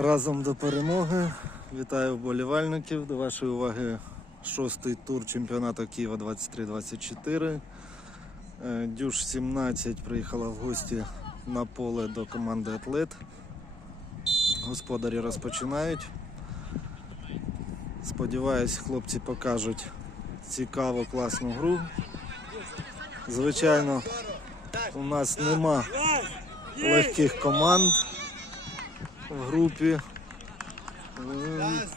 Разом до перемоги. Вітаю вболівальників. До вашої уваги шостий тур чемпіонату Києва 23-24. Е, Дюш 17 приїхала в гості на поле до команди Атлет. Господарі розпочинають. Сподіваюсь, хлопці покажуть цікаву, класну гру. Звичайно, у нас нема легких команд в групі.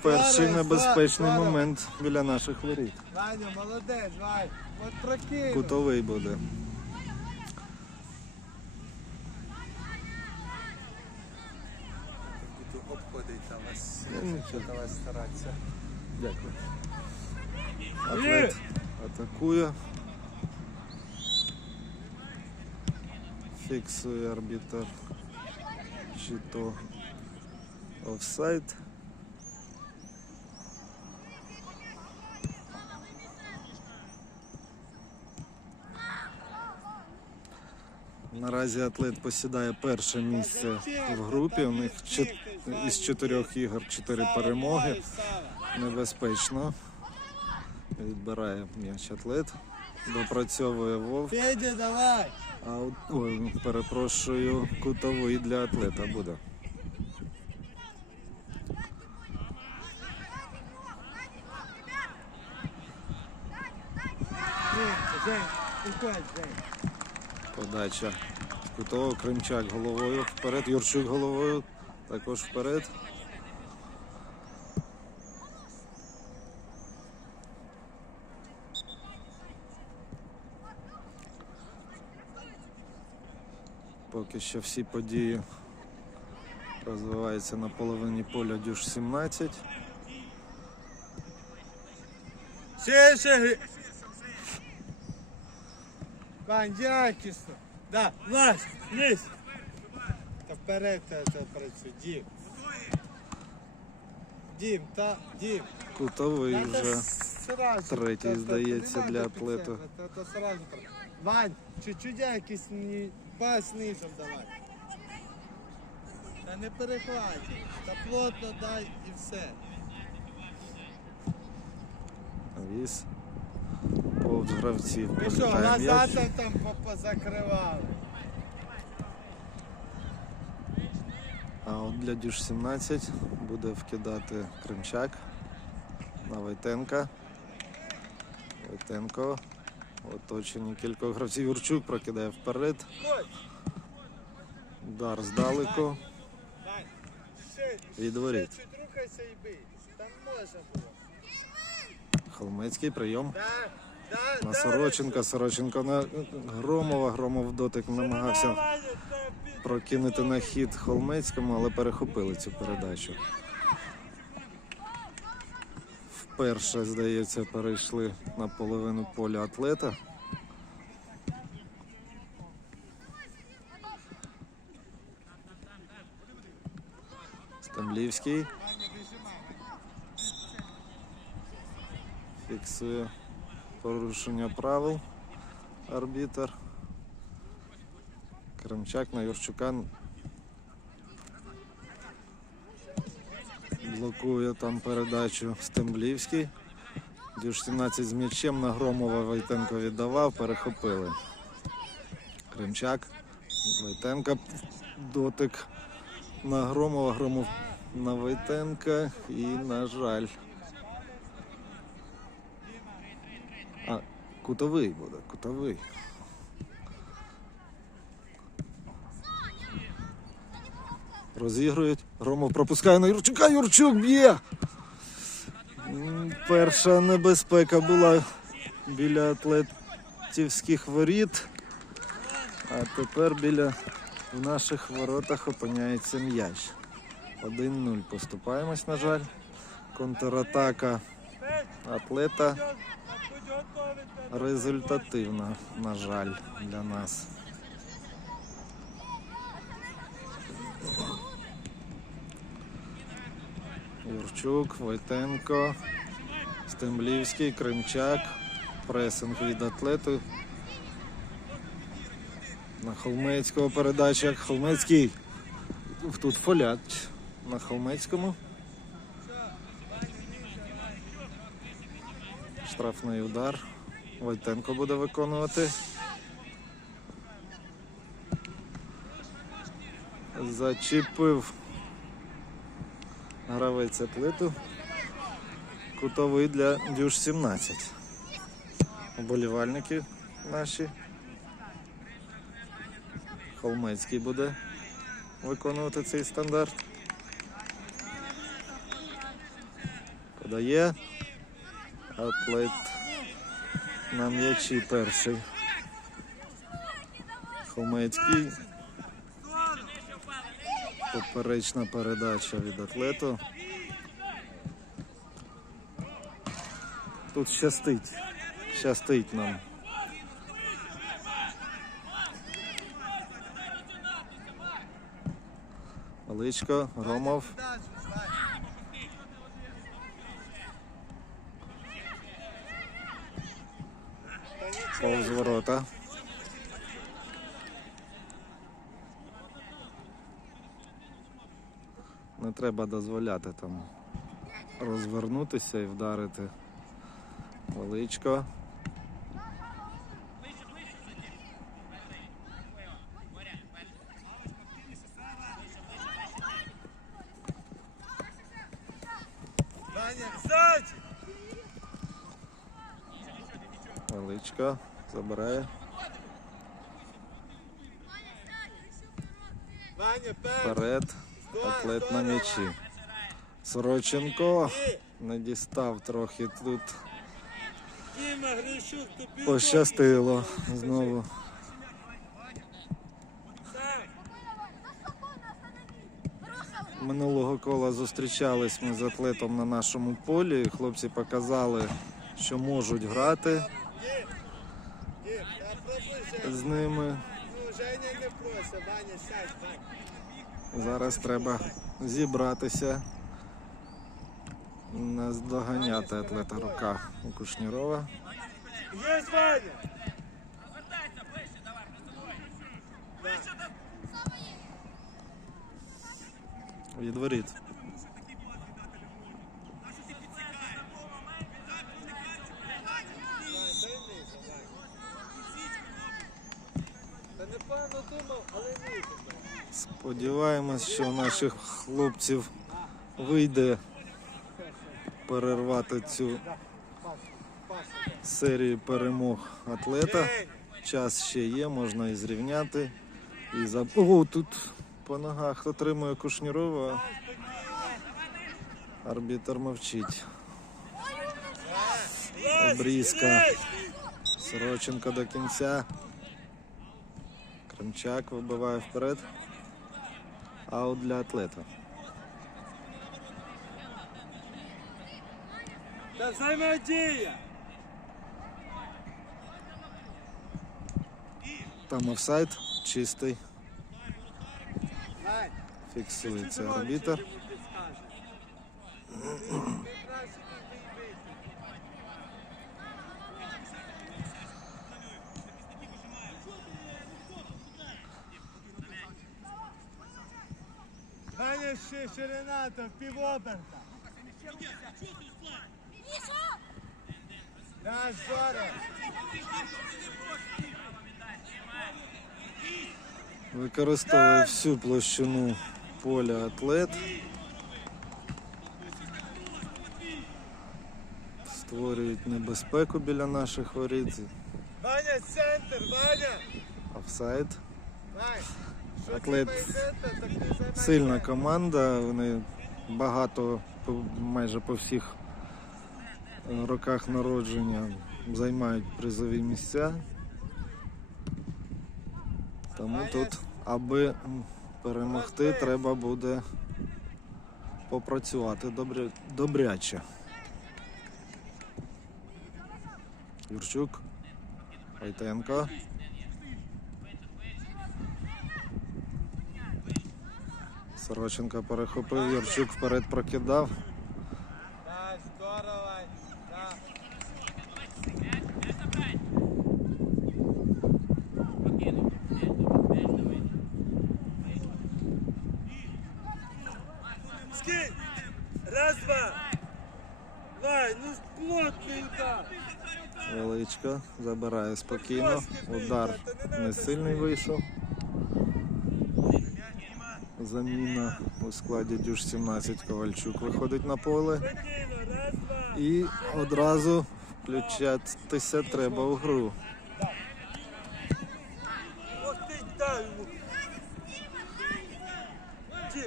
Перший небезпечний момент біля наших воріт. Ваня, молодець, Вань. Кутовий буде. Буду обходити там вас. Давай старатися. Дякую. Атлет атакує. Фіксує арбітер. Чи то офсайд. Наразі атлет посідає перше місце в групі. У них із чотирьох ігор чотири перемоги. Небезпечно. Відбирає м'яч атлет. Допрацьовує вовк. Федя, давай. А ой, перепрошую, кутовий для атлета буде. Подача з кутового Кримчак головою вперед. Юрчук головою також вперед. Поки що всі події розвиваються на половині поля дюш 17. Ще, ще. гри- Вань, якісно. Да, Вась, лізь. Та вперед та, та працюй, Дім. Дім, та, Дім. Кутовий Та, та вже. сразу, третій, та, та, здається, не для надо атлета. Та, та сразу. Вань, чуть-чуть якийсь ні- пас низом давай. Та не перехваті, та плотно дай і все. Віз. Повз гравців. Ви що, назад там позакривали? А от для Дюш 17 буде вкидати Кримчак на Войтенка. Войтенко. в Оточенні кількох гравців. Юрчук прокидає вперед. Удар здалеку. дай. Ще, Від воріт. ще чуть рухайся і бий. Там. Холмецький прийом. На Сороченка. Сороченко на Громова. Громов дотик намагався прокинути на хід Холмецькому, але перехопили цю передачу. Вперше, здається, перейшли на половину поля атлета. Стемлівський фіксує порушення правил арбітер. Кремчак на Юрчука блокує там передачу Стемблівський. Дюш 17 з м'ячем на Громова Войтенко віддавав, перехопили. Кримчак, Войтенка, дотик на Громова, Громов на Войтенка і, на жаль. Кутовий буде, кутовий. Розігрують. Громов пропускає на Юрчука. Юрчук б'є. Перша небезпека була біля атлетівських воріт. А тепер біля в наших воротах опиняється м'яч. 1-0 поступаємось, на жаль. Контратака атлета Результативна, на жаль, для нас. Юрчук, Войтенко, Стемблівський, Кримчак, пресинг від атлету. На Холмецького передача. Холмецький. Тут фоляч на Холмецькому. Штрафний удар. Войтенко буде виконувати. Зачепив гравець атлету. Кутовий для дюш 17. Вболівальники наші. Холмецький буде виконувати цей стандарт. Подає. Атлет на м'ячі перший. Холмецький. Поперечна передача від атлету. Тут щастить. Щастить нам. Величко, Громов. Повз ворота. Не треба дозволяти там розвернутися і вдарити. Величко. Величко. Забирає. Вперед. Атлет на м'ячі. Сороченко не дістав трохи тут. Пощастило знову. Минулого кола зустрічались ми з атлетом на нашому полі. Хлопці показали, що можуть грати з ними. Не. Зараз треба зібратися. Наздоганяти атлета рука у Кушнірова. Від воріт. Та непевно думав, але низу. Сподіваємось, що наших хлопців вийде перервати цю серію перемог атлета. Час ще є, можна і зрівняти. І за... О, тут по ногах отримує Кушнірова. Арбітер мовчить. Обрізка. Сороченко до кінця. Кремчак вибиває вперед. Аут для атлета. Та взаємодія! Там офсайд чистий. Вань, Фіксується арбітер. Ваня ще ширина, то півоберта. Да, здорово. Використовує всю площину поля атлет. Створюють небезпеку біля наших воріт. Ваня, центр, Ваня. Офсайд. Вань, що Атлет Сильна команда. Вони багато, майже по всіх роках народження займають призові місця. Тому тут, аби перемогти, треба буде попрацювати добря, добряче. Юрчук, Войтенко. Сороченко перехопив, Юрчук вперед прокидав. Да, здорово, Вань. Да. треба! Вань, ну удар! Величко забирає спокійно. Удар не сильний вийшов. Заміна у складі Дюш 17 Ковальчук виходить на поле. І одразу включатися треба у гру.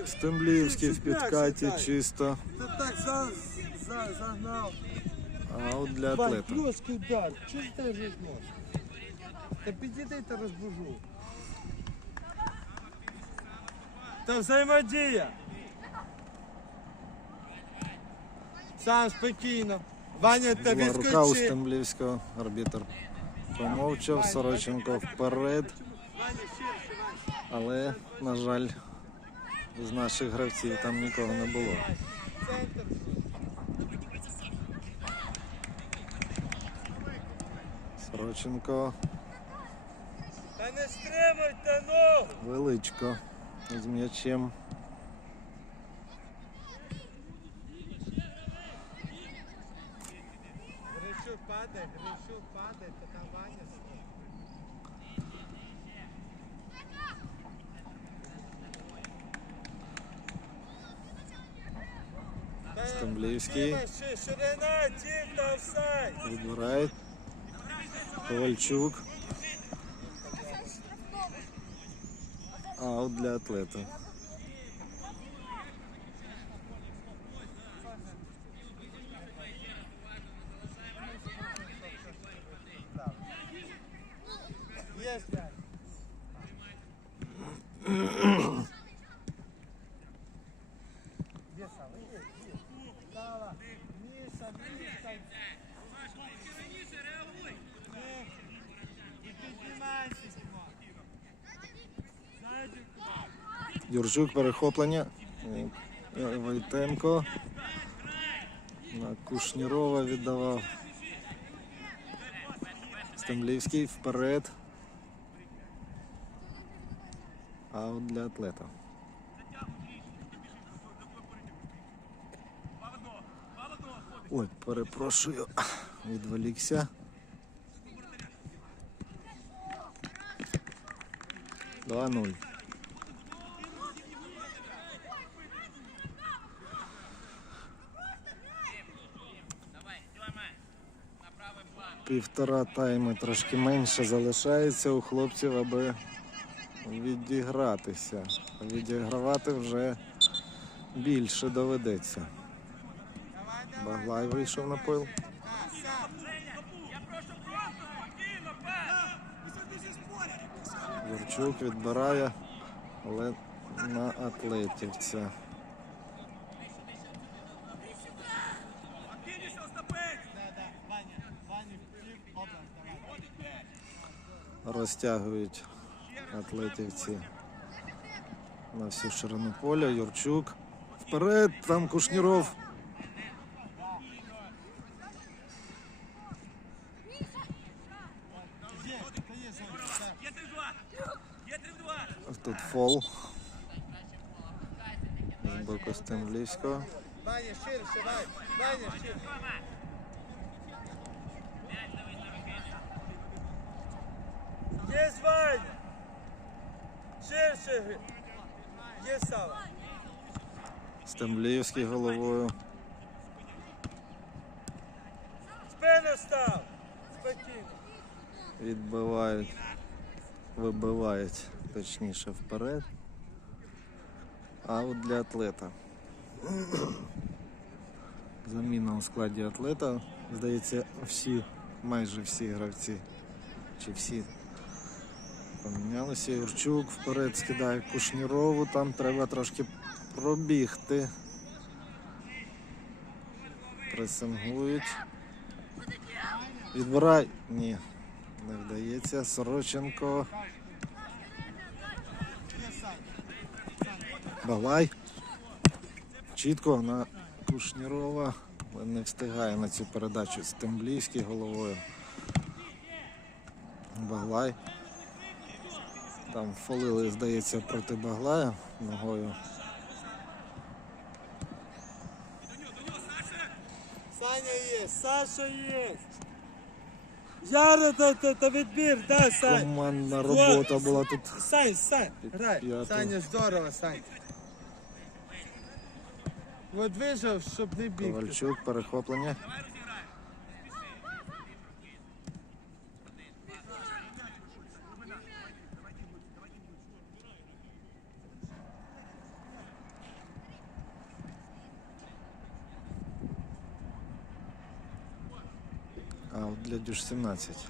Стемблівський в підкаті чисто. Загнав. Аут для атлета. Та підійди та розбужу. Та взаємодія. Сам спокійно. Ваня, та Була рука у відскочи. Стемблівського. Арбітр промовчав. Сороченко вперед. Але, на жаль, з наших гравців там нікого не було. Центр. Сороченко Та не стримуйте ногу. величко з м'ячем. Грищук падає, Грищук падає, то там Ваня стоїть. Та Стемблівський. Ковальчук. Аут для атлета. Є п'ять. Є Сава, є, є. Сава, Міша, Міша. Е, І піднімайся, Діма. Ззаді. Юрчук перехоплення. Е, Войтенко. На Кушнірова віддавав. Стемблівський вперед. Аут для атлета. Ой, перепрошую, відволікся. Два нуль. Півтора тайми трошки менше залишається у хлопців, аби відігратися. Відігравати вже більше доведеться. Баглай вийшов на пил. Юрчук відбирає, але на атлетівця. Да-да, Ваня, Ваня, втік, опа, давай. Розтягують атлетівці на всю ширину поля. Юрчук. Вперед, там Кушніров. Тут фол. З боку Стемблівського. Ваня, ширше, Ваня, Ваня, ширше. Є Ваня. Ширше. Є Сава. Стемблівський головою. Спину став. Спокійно. Відбивають, вибивають точніше вперед. Аут для атлета. Заміна у складі атлета. Здається, всі, майже всі гравці. Чи всі помінялися. Юрчук вперед скидає Кушнірову, там треба трошки пробігти. Пресингують. Відбирай. Ні, не вдається. Сороченко. Балай. Чітко на Кушнірова. Але не встигає на цю передачу Стемблівський головою. Баглай. Там фолили, здається, проти Баглая ногою. Саня є, Саша є. Яра, та, та, та відбір, дай, Сань. Командна робота була тут. Сань, Сань, грай. Саня, здорово, Сань. От вижив, щоб не бігти. Ковальчук, перехоплення. Аут для дюш 17.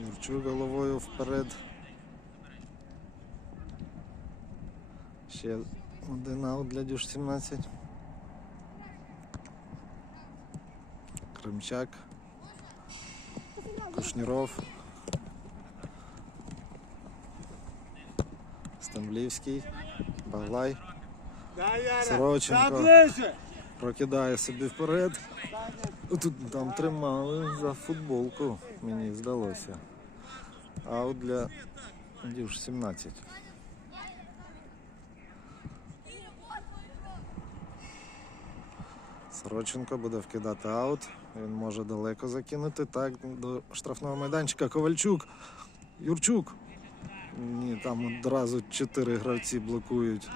Юрчук головою вперед. Ще один аут для дюш 17. Кримчак. Кушніров. Стамблівський. Баглай. Сороченко. Прокидає собі вперед. Тут там тримали за футболку, мені здалося. Аут для дюш 17. Сороченко буде вкидати аут. Він може далеко закинути. Так, до штрафного майданчика. Ковальчук. Юрчук. Ні, там одразу чотири гравці блокують.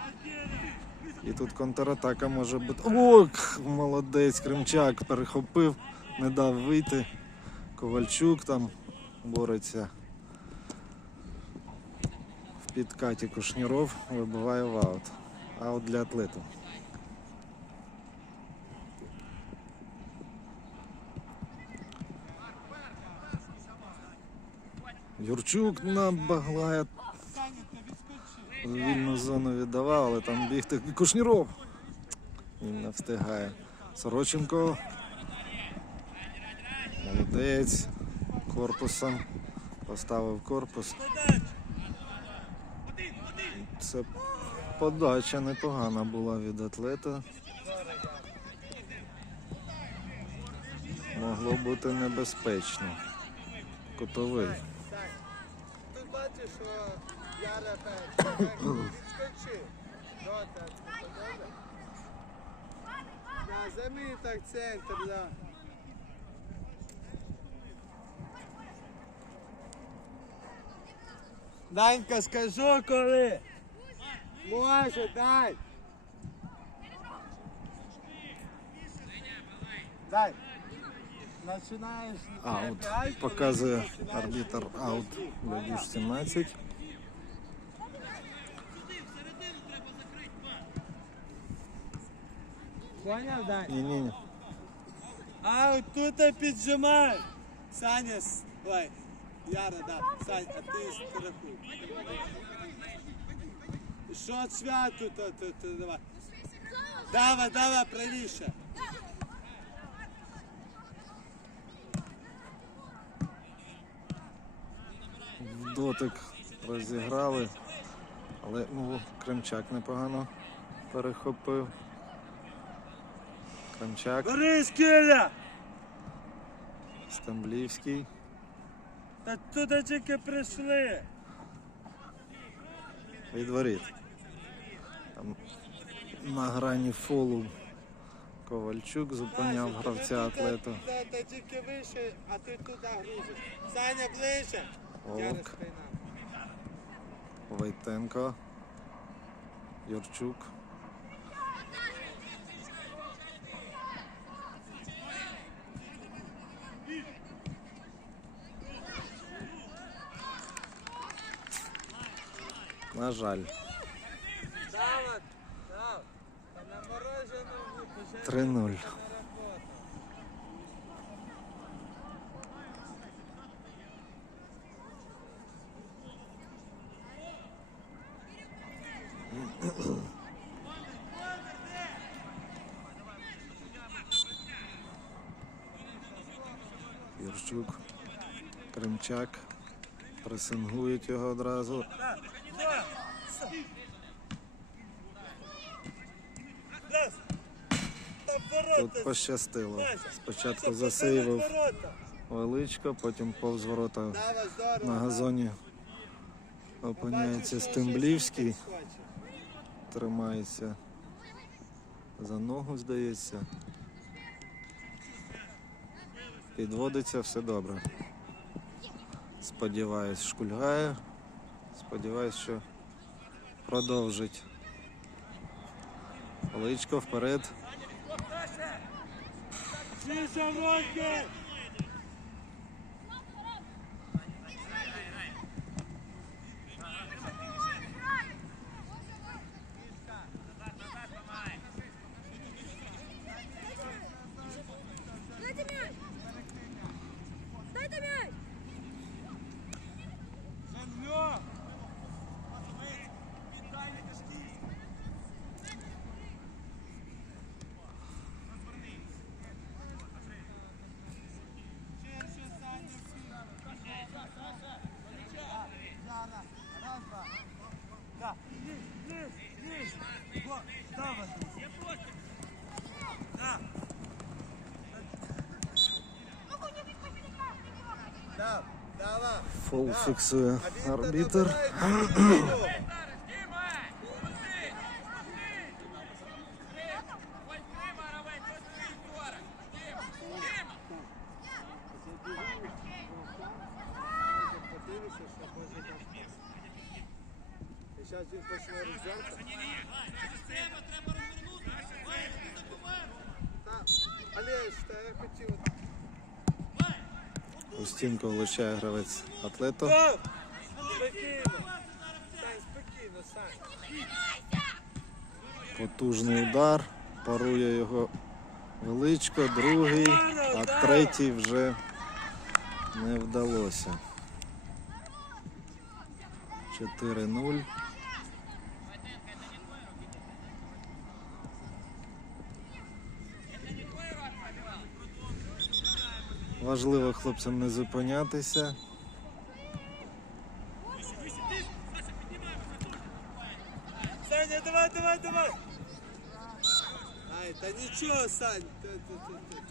І тут контратака може бути. Ок! Молодець, Кримчак перехопив, не дав вийти. Ковальчук там бореться. В підкаті Кушніров вибиває в аут. Аут для атлету. Юрчук на Баглая. Вільну зону віддавав, але там бігти. Кушніров. Він не встигає. Сороченко. Молодець. Корпусом. Поставив корпус. Це подача непогана була від атлета. Могло бути небезпечно. Кутовий. Сань, тут бачиш, що Яра перший. Скочи. Дота, добре? Да, замій так центр, да. Данька, скажу коли. Може, дай. Дай. Починаєш. Аут. Дай, коли Показує починаєш арбітр аут для дюш 17. Поняв, Дань? Ні, ні, ні. А тут піджимай. Саня, ой, Яра, да. Сань, а ти страхуй. Що свято, то, то, то давай. Давай, давай, правіше. Дотик розіграли. Але ну, Кримчак непогано перехопив. Кримчак, Борис Киля! Стамблівський. Та туди тільки прийшли. від воріт. Там на грані фолу Ковальчук зупиняв гравця атлету. Та, тільки вище, а ти туди грузиш. Саня, ближче. Ок. Войтенко. Юрчук. На жаль, Давай, давай. Та на мороженому вже 3-0. Юрчук, Кримчак. Пресингують його одразу. Раз. Тут пощастило. Спочатку засейвив величко, потім повз ворота на газоні. Опиняється Стемблівський, тримається За ногу, здається. Підводиться все добре. Сподіваюсь, шкульгає. Сподіваюсь, що продовжить. Личко вперед. Тише в руки! Дайте мяч! Дайте мяч! Землю! Давай! Фол фіксує арбітр. Зараз він почне розжати. Олеж, та я хотів. У стінку влучає гравець атлету. Потужний удар. Парує його величко, другий, а третій вже не вдалося. 4-0. Важливо хлопцям не зупинятися. Саня, давай, давай, давай. Ай, да ничего, Сань. Ты, ты, ты, ты.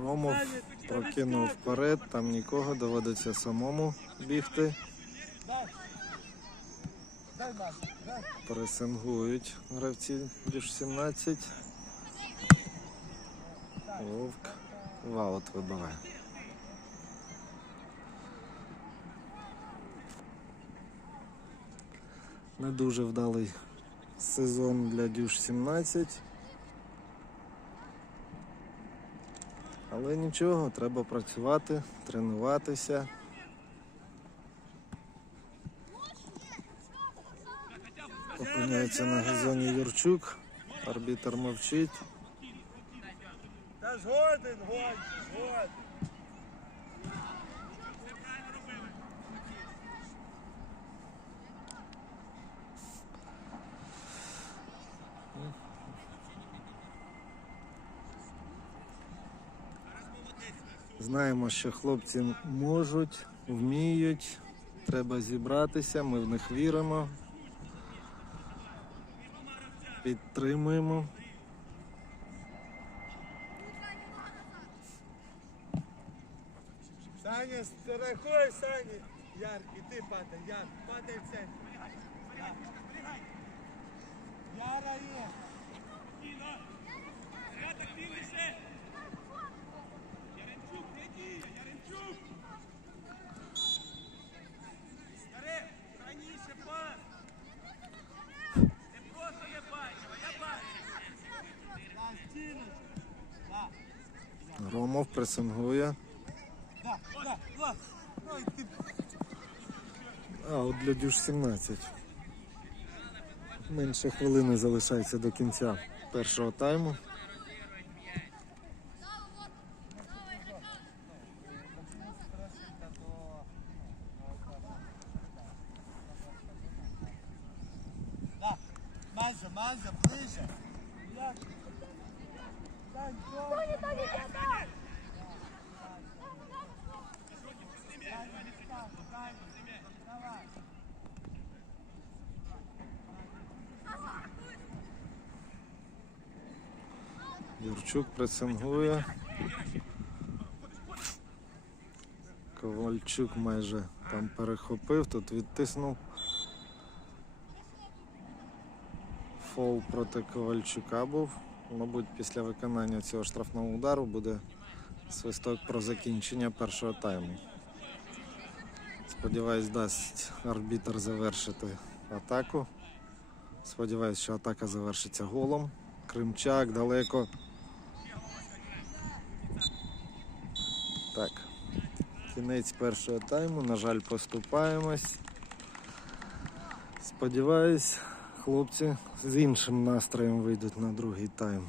Громов прокинув вперед, там нікого, доводиться самому бігти. Пресингують гравці Дюш 17. Вовк. Ваут вибиває. Не дуже вдалий сезон для Дюш 17. Але нічого, треба працювати, тренуватися. Опиняється на газоні Юрчук. Арбітер мовчить. Та згоден, згоден, згоден. Знаємо, що хлопці можуть, вміють. Треба зібратися, ми в них віримо. Підтримуємо. Саня, страхуй, Саня. Яр, і ти падай, Яр, падай в центр. Яра є. На стіночку. Да, Громов пресингує. А от для дюж 17. Менше хвилини залишається до кінця першого тайму. Да, майже, майже, ближе. Як? Сань, Тоні, Тоні, я там! Давай. Юрчук пресингує. Ковальчук майже там перехопив, тут відтиснув. Фол проти Ковальчука був. Мабуть, після виконання цього штрафного удару буде свисток про закінчення першого тайму. Сподіваюсь, дасть арбітр завершити атаку. Сподіваюсь, що атака завершиться голом. Кримчак далеко. Так. Кінець першого тайму. На жаль, поступаємось. Сподіваюсь, хлопці з іншим настроєм вийдуть на другий тайм.